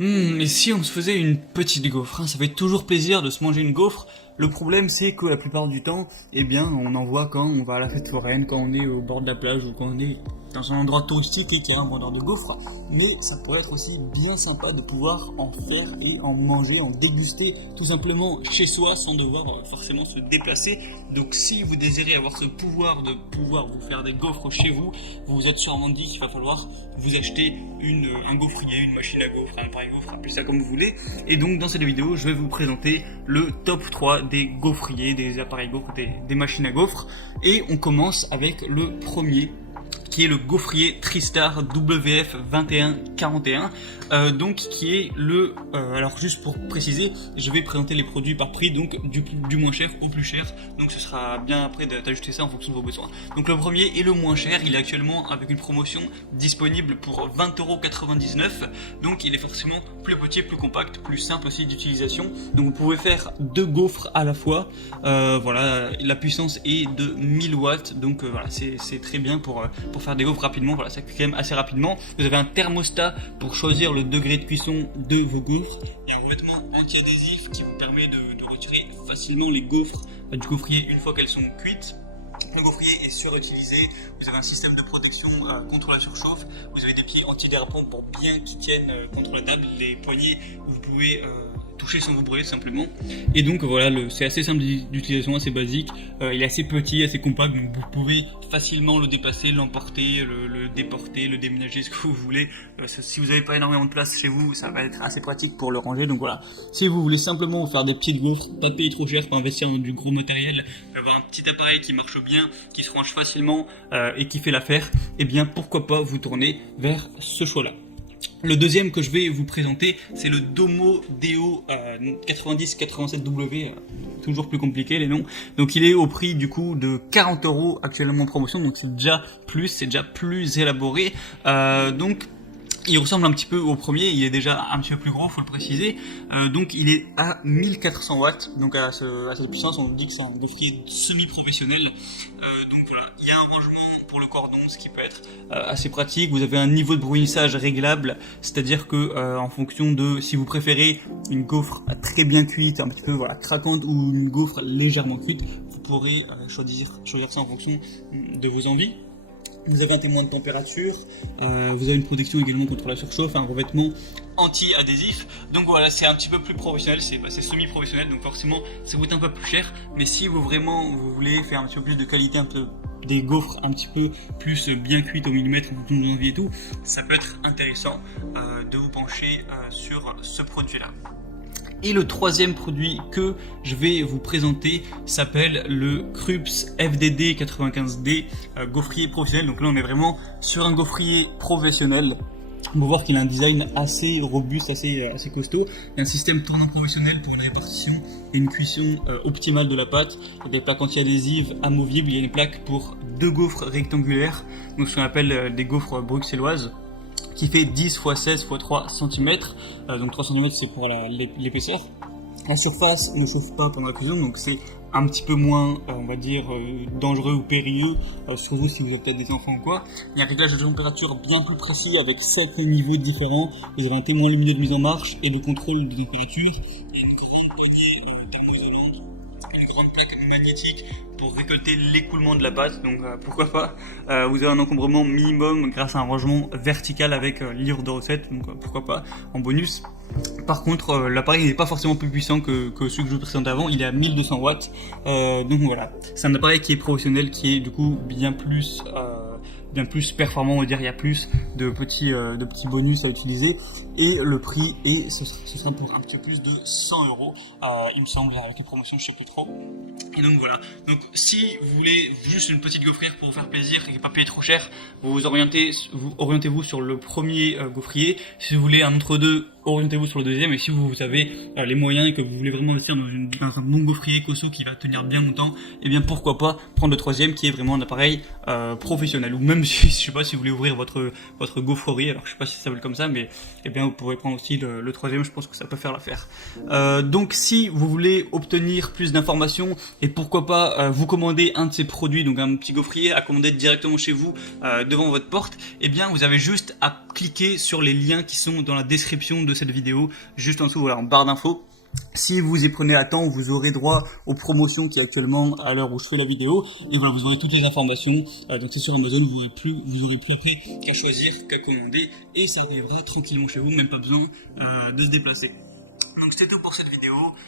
Et si on se faisait une petite gaufre, hein, ça fait toujours plaisir de se manger une gaufre. Le problème, c'est que la plupart du temps, eh bien, on en voit quand on va à la fête foraine, quand on est au bord de la plage ou quand on est dans un endroit touristique et qu'il y a un vendeur de gaufres. Mais ça pourrait être aussi bien sympa de pouvoir en faire et en manger, en déguster tout simplement chez soi sans devoir forcément se déplacer. Donc si vous désirez avoir ce pouvoir de pouvoir vous faire des gaufres chez vous, vous vous êtes sûrement dit qu'il va falloir vous acheter un gaufrier, une machine à gaufres, un appareil gaufre, appelez ça comme vous voulez. Et donc dans cette vidéo, je vais vous présenter le top 3 des gaufriers, des appareils gaufres, des machines à gaufres. Et on commence avec le premier, qui est le gaufrier Tristar WF2141, donc qui est le... alors juste pour préciser, je vais présenter les produits par prix, donc du moins cher au plus cher, donc ce sera bien après d'ajuster ça en fonction de vos besoins. Donc le premier est le moins cher, il est actuellement avec une promotion disponible pour 20,99€, donc il est forcément plus petit, plus compact, plus simple aussi d'utilisation, donc vous pouvez faire 2 gaufres à la fois, voilà, la puissance est de 1000 watts, donc voilà, c'est très bien pour faire des gaufres rapidement, voilà, ça cuit quand même assez rapidement. Vous avez un thermostat pour choisir le degré de cuisson de vos gaufres et un revêtement anti-adhésif qui vous permet de retirer facilement les gaufres du gaufrier une fois qu'elles sont cuites. Le gaufrier est surutilisé, vous avez un système de protection contre la surchauffe, vous avez des pieds anti-dérapants pour bien qu'ils tiennent contre la table, les poignées vous pouvez toucher sans vous brûler simplement. Et donc voilà, c'est assez simple d'utilisation, assez basique, il est assez petit, assez compact, donc vous pouvez facilement le déplacer, l'emporter, le déporter, le déménager, ce que vous voulez. Si vous n'avez pas énormément de place chez vous, ça va être assez pratique pour le ranger. Donc voilà, si vous voulez simplement faire des petites gaufres, pas payer trop cher, pas investir dans du gros matériel, avoir un petit appareil qui marche bien, qui se range facilement et qui fait l'affaire, eh bien pourquoi pas vous tourner vers ce choix-là. Le deuxième que je vais vous présenter, c'est le Domo Deo 9087W, toujours plus compliqué les noms. Donc il est au prix du coup de 40€ actuellement en promotion, donc c'est déjà plus élaboré. Donc il ressemble un petit peu au premier, il est déjà un petit peu plus gros, faut le préciser. Donc il est à 1400 watts, donc à cette puissance, on dit que c'est un gaufrier semi-professionnel. Donc voilà, il y a un rangement pour le cordon, ce qui peut être assez pratique. Vous avez un niveau de brunissage réglable, c'est-à-dire que en fonction de si vous préférez une gaufre très bien cuite, un petit peu voilà craquante, ou une gaufre légèrement cuite, vous pourrez choisir ça en fonction de vos envies. Vous avez un témoin de température, vous avez une protection également contre la surchauffe, un revêtement anti-adhésif. Donc voilà, c'est un petit peu plus professionnel, c'est semi-professionnel, donc forcément ça coûte un peu plus cher. Mais si vous voulez faire un petit peu plus de qualité, un peu des gaufres un petit peu plus bien cuites au millimètre en fonction de vos envies et tout, ça peut être intéressant de vous pencher sur ce produit-là. Et le troisième produit que je vais vous présenter s'appelle le Krups FDD 95D gaufrier professionnel. Donc là on est vraiment sur un gaufrier professionnel. On peut voir qu'il a un design assez robuste, assez costaud. Il y a un système tournant professionnel pour une répartition et une cuisson optimale de la pâte. Il y a des plaques anti-adhésives amovibles. Il y a une plaque pour 2 gaufres rectangulaires, donc ce qu'on appelle des gaufres bruxelloises, qui fait 10 x 16 x 3 cm, donc 3 cm c'est pour l'épaisseur. La surface ne chauffe pas pendant la cuisson, donc c'est un petit peu moins, on va dire, dangereux ou périlleux, surtout si vous avez peut-être des enfants ou quoi. Il y a un réglage de température bien plus précis avec 5 niveaux différents. Vous avez un témoin lumineux de mise en marche et de contrôle de température. Il y a une grande poignée thermoisolante, une grande plaque magnétique pour récolter l'écoulement de la pâte, donc pourquoi pas. Vous avez un encombrement minimum grâce à un rangement vertical avec livre de recettes, donc pourquoi pas en bonus. Par contre, l'appareil n'est pas forcément plus puissant que celui que je vous présentais avant, il est à 1200 watts, donc voilà. C'est un appareil qui est professionnel, qui est du coup bien plus performant, on va dire, il y a plus de petits bonus à utiliser, et le prix ce sera pour un petit peu plus de 100€, il me semble, avec les promotions je sais plus trop. Et donc voilà, donc si vous voulez juste une petite gaufrière pour vous faire plaisir et pas payer trop cher, orientez-vous sur le premier gaufrier. Si vous voulez un entre-deux, orientez-vous sur le deuxième. Et si vous avez les moyens et que vous voulez vraiment investir dans un bon gaufrier cosso qui va tenir bien longtemps, et bien pourquoi pas prendre le troisième qui est vraiment un appareil professionnel. Ou même si, je sais pas, si vous voulez ouvrir votre gaufrerie, alors je sais pas si ça s'appelle comme ça, mais eh bien vous pourrez prendre aussi le troisième, je pense que ça peut faire l'affaire. Donc si vous voulez obtenir plus d'informations et pourquoi pas vous commander un de ces produits, donc un petit gaufrier à commander directement chez vous devant votre porte, eh bien vous avez juste à cliquer sur les liens qui sont dans la description de cette vidéo, juste en dessous, voilà, en barre d'infos. Si vous y prenez à temps, vous aurez droit aux promotions qui est actuellement à l'heure où je fais la vidéo. Et voilà, vous aurez toutes les informations. Donc c'est sur Amazon, vous aurez plus après qu'à choisir, qu'à commander. Et ça arrivera tranquillement chez vous, même pas besoin de se déplacer. Donc c'était tout pour cette vidéo.